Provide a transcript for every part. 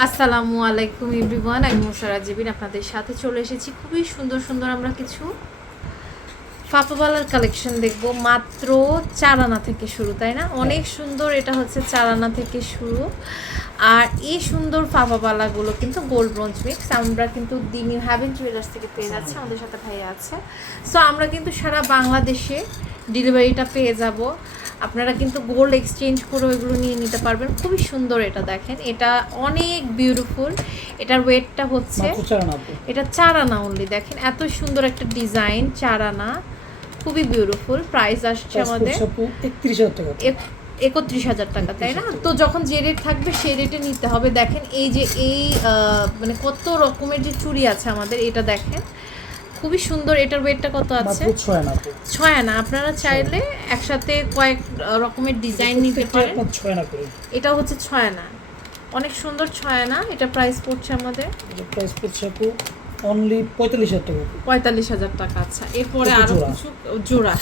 আসসালামু আলাইকুম এভরিওয়ান আমি মোশারা জিবিন আপনাদের সাথে চলে এসেছি। খুবই সুন্দর সুন্দর আমরা কিছু ফাপাবালার কালেকশন দেখব। মাত্র চারানা থেকে শুরু তাই না? অনেক সুন্দর এটা হচ্ছে চারানা থেকে শুরু। আর এই সুন্দর ফাপাবালাগুলো কিন্তু গোল্ড ব্রোঞ্জ মিক্স আমরা কিন্তু দি নিউ হ্যাভেন জুয়েলার্স থেকে পেয়ে যাচ্ছি আমাদের সাথে ভাইয়া আছে। সো আমরা কিন্তু সারা বাংলাদেশে ডেলিভারিটা পেয়ে যাব। আপনারা কিন্তু গোল্ড এক্সচেঞ্জ করে ওইগুলো নিয়ে নিতে পারবেন। খুবই সুন্দর এটা দেখেন। এটা অনেক বিউটিফুল এটার ওয়েটটা হচ্ছে এটা চার আনা অনলি দেখেন। এত সুন্দর একটা ডিজাইন চার আনা খুবই বিউটিফুল প্রাইস আসছে আমাদের একত্রিশ হাজার টাকা। একত্রিশ হাজার টাকা তাই না? তো যখন যে রেট থাকবে সে রেটে নিতে হবে। দেখেন এই যে এই মানে কত রকমের যে চুড়ি আছে আমাদের এটা দেখেন। খুবই সুন্দর এটার ওয়েটটা কত আছে? ছয় আনা আপনারা চাইলে একসাথে কয়েক রকমের ডিজাইন নিতে পারেন। এটা হচ্ছে ছয় আনা। অনেক সুন্দর ছয় আনা। এটা প্রাইস পড়ছে আমাদের। প্রাইস পড়ছে আপু অনলি পঁয়তাল্লিশ হাজার টাকা। পঁয়তাল্লিশ হাজার টাকা আচ্ছা। এরপরে এটা আরও জোড়া। কিছু জোড়া।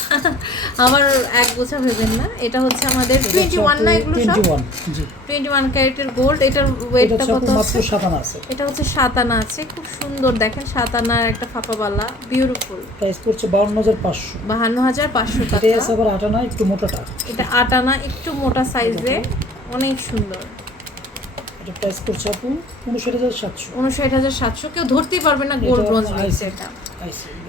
আমার এক গোছা ভেবেন না এটা হচ্ছে আমাদের টোয়েন্টি ওয়ান না এগুলো টোয়েন্টি ওয়ান জি। টোয়েন্টি ওয়ান ক্যারেটের গোল্ড এটার ওয়েটটা কত আছে? সাতানা আছে। এটা হচ্ছে সাত আনা আছে খুব সুন্দর দেখেন সাত আনার একটা ফাঁপাবালা বিউটিফুল প্রাইস পড়ছে বাউন্ন হাজার পাঁচশো। বাহান্ন হাজার পাঁচশো টাকা। আছে আবার আটানা একটু মোটাটা। এটা আট আনা একটু মোটা সাইজে অনেক সুন্দর। এটা প্রাইস পড়ছে আপু উনষাট হাজার সাতশো। উনষাট হাজার সাতশো। কেউ ধরতেই পারবে না গোল্ড ব্রোঞ্জ মিক্স এটা।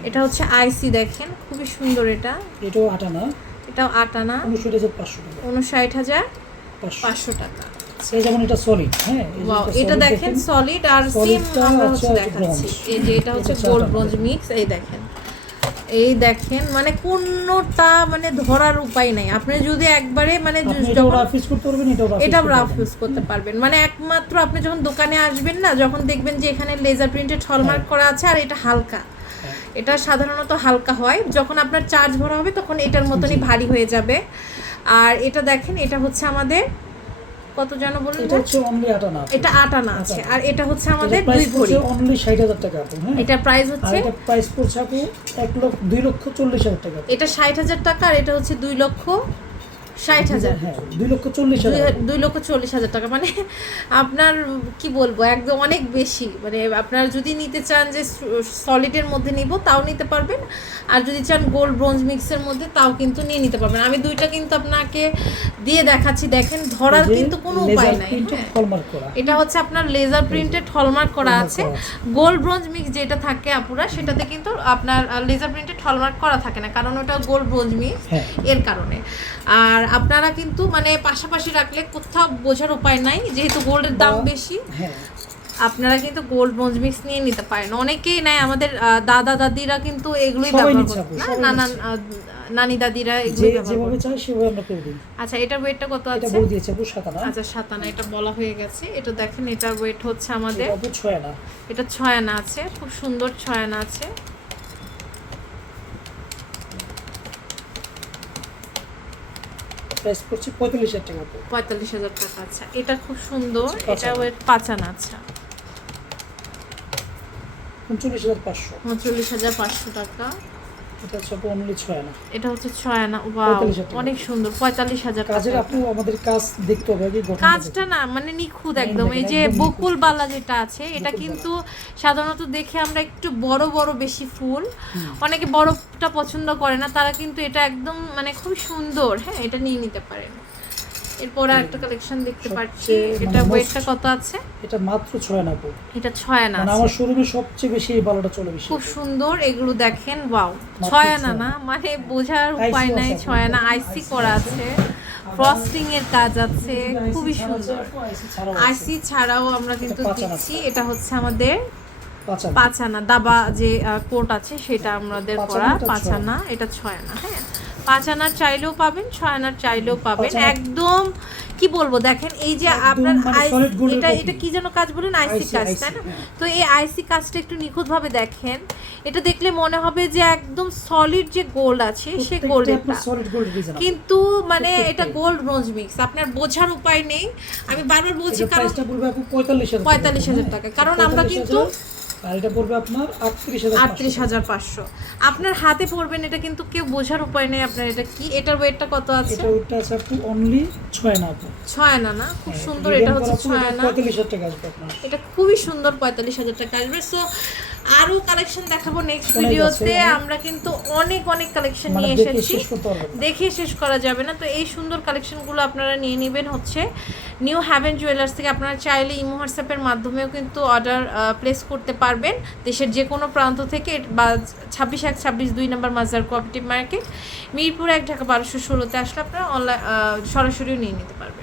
এটা হচ্ছে আইসি দেখেন খুবই সুন্দর এটা। এটাও আটানা এটাও আট আনা। উনষাট হাজার পাঁচশো টাকা। উনষাট হাজার পাঁচশো টাকা। এই যেমন এটা সলিড হ্যাঁ এটা দেখেন সলিড আর সেম আমরা হচ্ছে দেখাচ্ছি। এই যে এটা হচ্ছে গোল্ড ব্রোঞ্জ মিক্স এই দেখেন। এই দেখেন মানে কোনটা মানে ধরার উপায় নাই। আপনি যদি একবারে মানে আপনি এটাও রাফ ইউজ করতে পারবেন এটা রাফ ইউজ করতে পারবেন। মানে একমাত্র আপনি যখন দোকানে আসবেন না যখন দেখবেন যে এখানে লেজার প্রিন্টেড হলমার্ক করা আছে আর এটা হালকা। হ্যাঁ। এটা সাধারণত হালকা হয়। যখন আপনার চার্জ ভরা হবে তখন এটার মতনই ভারী হয়ে যাবে। আর এটা দেখেন এটা হচ্ছে আমাদের কত যেন বললেন এটা হচ্ছে অনলি আটানা এটা আট। আনা আছে আর এটা হচ্ছে আমাদের দুই ভরি। অনলি ষাট হাজার টাকা আপু হ্যাঁ? এটা প্রাইস হচ্ছে এটা প্রাইস পড়ছে আপু এক লক্ষ দুই লক্ষ চল্লিশ হাজার টাকা। এটা ষাট হাজার টাকা আর এটা হচ্ছে দুই লক্ষ ষাট হাজার। হ্যাঁ দুই লক্ষ চল্লিশ হাজার। দুই- লক্ষ চল্লিশ হাজার টাকা। মানে আপনার কি বলব একদম অনেক বেশি। মানে আপনার যদি নিতে চান যে সলিডের মধ্যে নিব তাও নিতে পারবেন। আর যদি চান গোল্ড ব্রোঞ্জ মিক্সের মধ্যে তাও কিন্তু নিয়ে নিতে পারবেন। আমি দুইটা কিন্তু আপনাকে দিয়ে দেখাচ্ছি। দেখেন ধরার কিন্তু কোনো উপায় নাই হ্যাঁ। এটা হচ্ছে আপনার লেজার প্রিন্টেড হলমার্ক করা আছে। গোল্ড ব্রোঞ্জ মিক্স যেটা থাকে আপুরা সেটাতে কিন্তু আপনার লেজার প্রিন্টেড হলমার্ক করা থাকে না। কারণ ওটা গোল্ড ব্রোঞ্জ মিক্স এর কারণে। আর আপনারা কিন্তু মানে পাশাপাশি রাখলে কোথাও বোঝার উপায় নাই যেহেতু গোল্ডের দাম বেশি। হ্যাঁ। আপনারা কিন্তু গোল্ড ব্রোঞ্জ মিক্স নিয়ে নিতে পারেন। অনেকেই নেয় আমাদের দাদা দাদিরা কিন্তু এগুলোই ব্যবহার নিচ্ছে করে। না সবাই নানা নানি দাদিরা যেভাবে চাই সেভাবে আমরা করে দিই। আচ্ছা এটার ওয়েটটা কত এটা আছে? বলে দিয়েছে আপু সাতানা। আচ্ছা সাতানা এটা বলা হয়ে গেছে। এটা দেখেন এটার ওয়েট হচ্ছে আমাদের এটা আপু ছয় না এটা ছয় আনা আছে খুব সুন্দর ছয় আনা আছে। প্রাইস পড়ছে পঁয়তাল্লিশ হাজার টাকা পঁয়তাল্লিশ হাজার টাকা আচ্ছা এটা খুব সুন্দর এটা ওয়েট পাঁচ আনা আচ্ছা। উনচল্লিশ হাজার পাঁচশো। উনচল্লিশ হাজার পাঁচশো টাকা। এটা হচ্ছে অনলি ছয় না এটা হচ্ছে ছয় আনা ওয়াও অনেক সুন্দর পঁয়তাল্লিশ হাজার কাজের টাকা আমাদের কাজ দেখতে হবে আগে কাজটা না মানে নিখুঁত হ্যাঁ, একদম এই যে বকুল বালা যেটা আছে এটা কিন্তু সাধারণত দেখে আমরা একটু বড় বড় বেশি ফুল। অনেকে বড়টা পছন্দ করে না তারা কিন্তু এটা একদম মানে খুব সুন্দর হ্যাঁ এটা নিয়ে নিতে পারেন। এরপর একটা কালেকশন দেখতে পাচ্ছি। এটা ওয়েটটা কত আছে? এটা মাত্র ছয় না এটা ছয় আনা মানে আমার শোরুমে সবচেয়ে বেশি এই বালোটা চলে বেশি। খুব সুন্দর এগুলো দেখেন ওয়াও মাত্র ছয় আনা না? মানে বোঝার উপায় নাই আছে ছয় আনা আইসি করা আছে। ফ্রস্টিং এর কাজ আছে খুবই সুন্দর। আইসি ছাড়াও আমরা কিন্তু দিচ্ছি। এটা হচ্ছে আমাদের পাঁচ আনা। দাবা যে কোট আছে সেটা আমাদের করা আনা, এটা পাঁচ ছয়। আনা। এটা ছয় আনা হ্যাঁ? পাঁচ আনার চাইলেও পাবেন ছয় আনার চাইলেও পাবেন। একদম কি বলব দেখেন এই যে আপনার মানে এটা এটা কি যেন কাজ বলেন আইসি কাজ তাই না? হ্যাঁ। তো এই আইসি কাজটা একটু নিখুঁতভাবে দেখেন। এটা দেখলে মনে হবে যে একদম সলিড যে গোল্ড আছে সে আছে। কিন্তু মানে এটা। গোল্ড ব্রোঞ্জ মিক্স আপনার বোঝার উপায় নেই। আমি বারবার বলছি কারণ price টা পড়বে আপু 45,000 টাকা। পঁয়তাল্লিশ হাজার টাকা। কারণ আমরা কিন্তু এটা পড়বে আপনার হাতে পড়বেন এটা কিন্তু কেউ বোঝার উপায় নেই আপনার এটা কি? এটার ওয়েটটা কত আছে? এটা ওয়েটটা আছে আপনি অনলি 6 না আপু ছয় আনা না? খুব হ্যাঁ, সুন্দর এটা হচ্ছে করা ছয় আপু, আনা পঁয়তাল্লিশ হাজার টাকা আসবে আপনার। এটা খুবই সুন্দর পঁয়তাল্লিশ হাজার টাকা আসবে। সো আরও কালেকশন দেখাবো নেক্সট ভিডিওতে আমরা কিন্তু অনেক অনেক কালেকশন মানে নিয়ে এসেছি। দেখে শেষ করা যাবে না। তো এই সুন্দর কালেকশনগুলো আপনারা নিয়ে নেবেন হচ্ছে নিউ হ্যাভেন জুয়েলার্স থেকে। আপনারা চাইলে ইমো হোয়াটসঅ্যাপের মাধ্যমেও কিন্তু অর্ডার প্লেস করতে পারবেন। দেশের যে কোনো প্রান্ত থেকে বা ছাব্বিশ এক ছাব্বিশ দুই নম্বর মাজার কোঅপারেটিভ মার্কেট মিরপুর এক ঢাকা বারোশো ষোলোতে আসলে আপনারা অনলাইন সরাসরিও নিয়ে নিতে পারবেন।